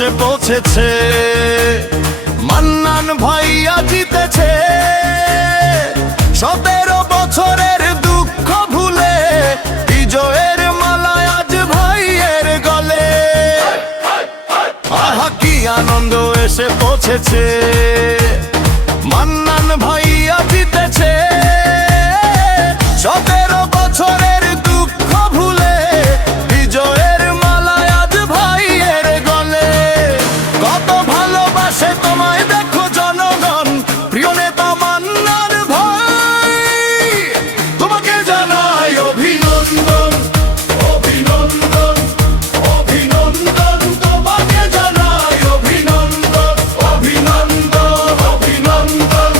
এসে পৌঁছেছে, মান্নান ভাইয়া জিতেছে। 17 বছরের দুঃখ ভুলে বিজয়ের মালায় আজ ভাইয়ের গলে। আহা কি আনন্দ এসে পৌঁছেছে, মান্নান ভাইয়া জিতেছে। 17 বছরের দুঃখ ভুলে বিজয়ের মালায় আজ ভাইয়ের গলে। কত ভালোবাসে তোমায় দেখো জনগণ, প্রিয় নেতা মান্নান ভাই, তোমাকে জানাই অভিনন্দন, অভিনন্দন, অভিনন্দন, তোমাকে জানাই অভিনন্দন, অভিনন্দন, অভিনন্দন,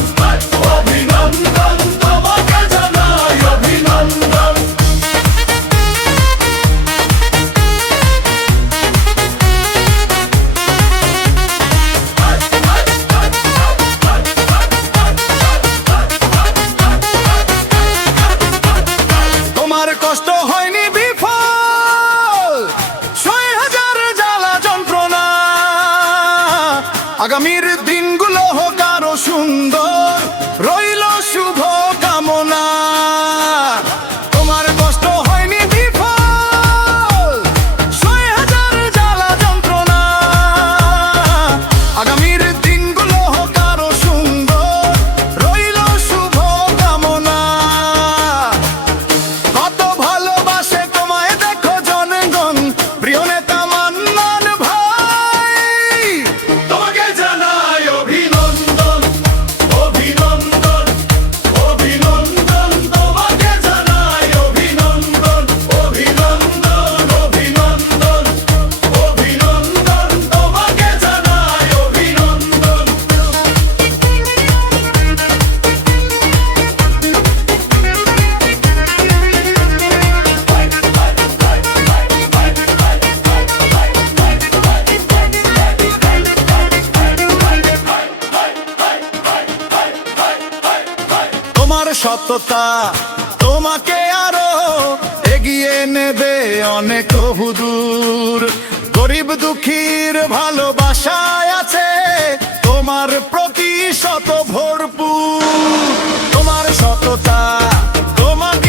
অভিনন্দন, তোমাকে জানাই অভিনন্দন। তোমার কষ্ট হয়নি বিফল, 6000 জ্বালা যন্ত্রণা, আগামীর দিনগুলো হোক আরো সুন্দর, রইল শুভ কামনা। তোমার কষ্ট হয়নি বিফল, 6000 জ্বালা যন্ত্রণা, আগামীর দিনগুলো হোক আরো সুন্দর, রইল শুভ কামনা। কত ভালোবাসে তোমায় দেখো জনগণ, প্রিয় নেতা মান্নান ভাই, তোমাকে জানাই অভিনন্দন, অভিনন্দন, অভিনন্দন, তোমাকে জানাই অভিনন্দন, অভিনন্দন, অভিনন্দন, অভিনন্দন, তোমাকে জানাই অভিনন্দন। তোমার সততা তোমাকে আরো এগিয়ে নেবে অনেক বহুদূর। গরিব দুঃখীর ভালোবাসায় আছে তোমার প্রতি শত ভরপুর। তোমার সততা তোমাকে